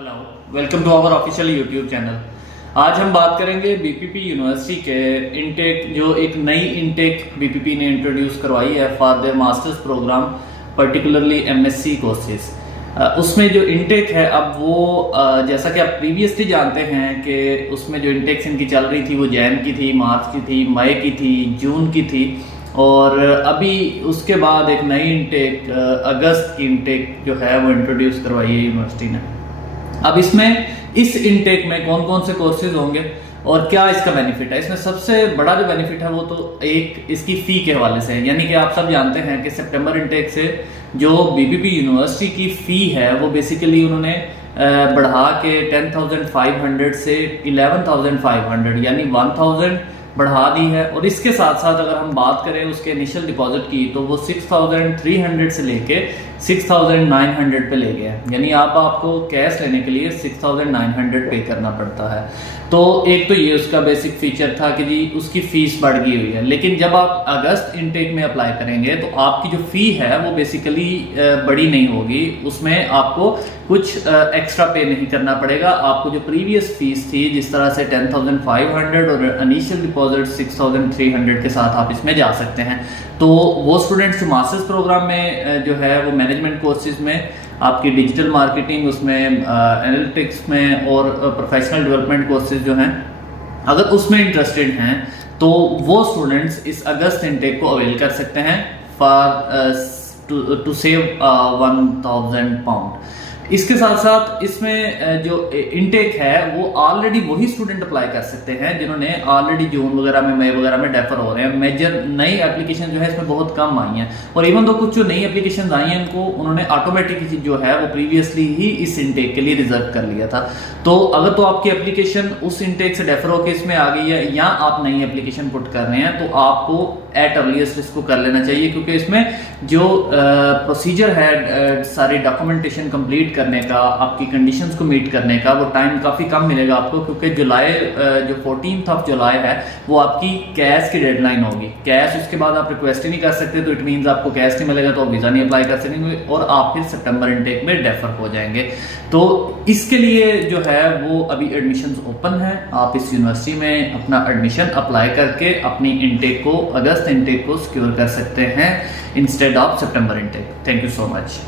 Hello, welcome to our official YouTube channel. आज हम बात करेंगे बीपीपी यूनिवर्सिटी के इनटेक, जो एक नई इनटेक बीपीपी ने इंट्रोड्यूस करवाई है for the masters programme, particularly MSc courses. उसमें जो इनटेक है अब वो जैसा कि आप प्रीवियसली जानते हैं कि उसमें जो इनटेक्स इनकी चल रही थी वो जैन की थी, मार्च की थी, मई की थी, जून की थी, और अभी उसके बाद एक नई इनटेक अगस्त की इनटेक जो है वो इंट्रोड्यूस करवाई है यूनिवर्सिटी ने। अब इस इनटेक में कौन कौन से कोर्सेज होंगे और क्या इसका बेनिफिट है। इसमें सबसे बड़ा जो बेनिफिट है वो तो एक इसकी फी के हवाले से है, यानी कि आप सब जानते हैं कि सितंबर इनटेक से जो बीपीपी यूनिवर्सिटी की फी है वो बेसिकली उन्होंने बढ़ा के 10,500 से 11,500 यानी 1,000 बढ़ा दी है। और इसके साथ साथ अगर हम बात करें उसके इनिशियल डिपॉजिट की तो वो 6,300 से लेके 6,900 पे ले गया, यानी आपको कैश लेने के लिए 6,900 पे करना पड़ता है। तो एक तो ये उसका बेसिक फीचर था कि जी उसकी फीस बढ़ गई हुई है, लेकिन जब आप अगस्त इनटेक में अप्लाई करेंगे तो आपकी जो फी है वो बेसिकली बड़ी नहीं होगी, उसमें आपको कुछ एक्स्ट्रा पे नहीं करना पड़ेगा। आपको जो प्रीवियस फीस थी जिस तरह से 10,500 और इनिशियल डिपॉजिट 6,300 के साथ आप इसमें जा सकते हैं। तो वो स्टूडेंट्स जो मास्टर्स प्रोग्राम में जो है वो मैनेजमेंट कोर्सेज में आपकी डिजिटल मार्केटिंग, उसमें एनालिटिक्स में और प्रोफेशनल डेवलपमेंट कोर्सेज जो हैं, अगर उसमें इंटरेस्टेड हैं तो वो स्टूडेंट्स इस अगस्त इनटेक को अवेल कर सकते हैं फॉर टू सेव 1,000 पाउंड। इसके साथ साथ इसमें जो इनटेक है वो ऑलरेडी वही स्टूडेंट अप्लाई कर सकते हैं जिन्होंने ऑलरेडी जून वगैरह में, मई वगैरह में डेफर हो रहे हैं। मेजर नई एप्लीकेशन जो है इसमें बहुत कम आई हैं, और इवन दो कुछ जो नई एप्लीकेशन आई हैं उनको उन्होंने ऑटोमेटिकली जो है वो प्रीवियसली ही इस इनटेक के लिए रिजर्व कर लिया था। तो अगर तो आपकी एप्लीकेशन उस इनटेक से डेफर होकर इसमें आ गई है या आप नई एप्लीकेशन पुट कर रहे हैं तो आपको एट अर्लीस्ट इसको कर लेना चाहिए, क्योंकि इसमें जो प्रोसीजर है सारे डॉक्यूमेंटेशन कंप्लीट करने का, आपकी कंडीशंस को मीट करने का, वो टाइम काफी कम मिलेगा आपको, क्योंकि जुलाई जो 14th ऑफ जुलाई है वो आपकी कैश की डेडलाइन होगी। कैश उसके बाद आप रिक्वेस्ट ही नहीं कर सकते, तो इट मींस आपको कैश नहीं मिलेगा तो आप वीजा नहीं अप्लाई कर सकेंगे और आप फिर सितंबर इनटेक में डेफर हो जाएंगे। तो इसके लिए जो है वो अभी एडमिशंस ओपन है, आप इस यूनिवर्सिटी में अपना एडमिशन अप्लाई करके अपनी इनटेक को, अगस्त इनटेक को सिक्योर कर सकते हैं instead of September intake. Thank you so much.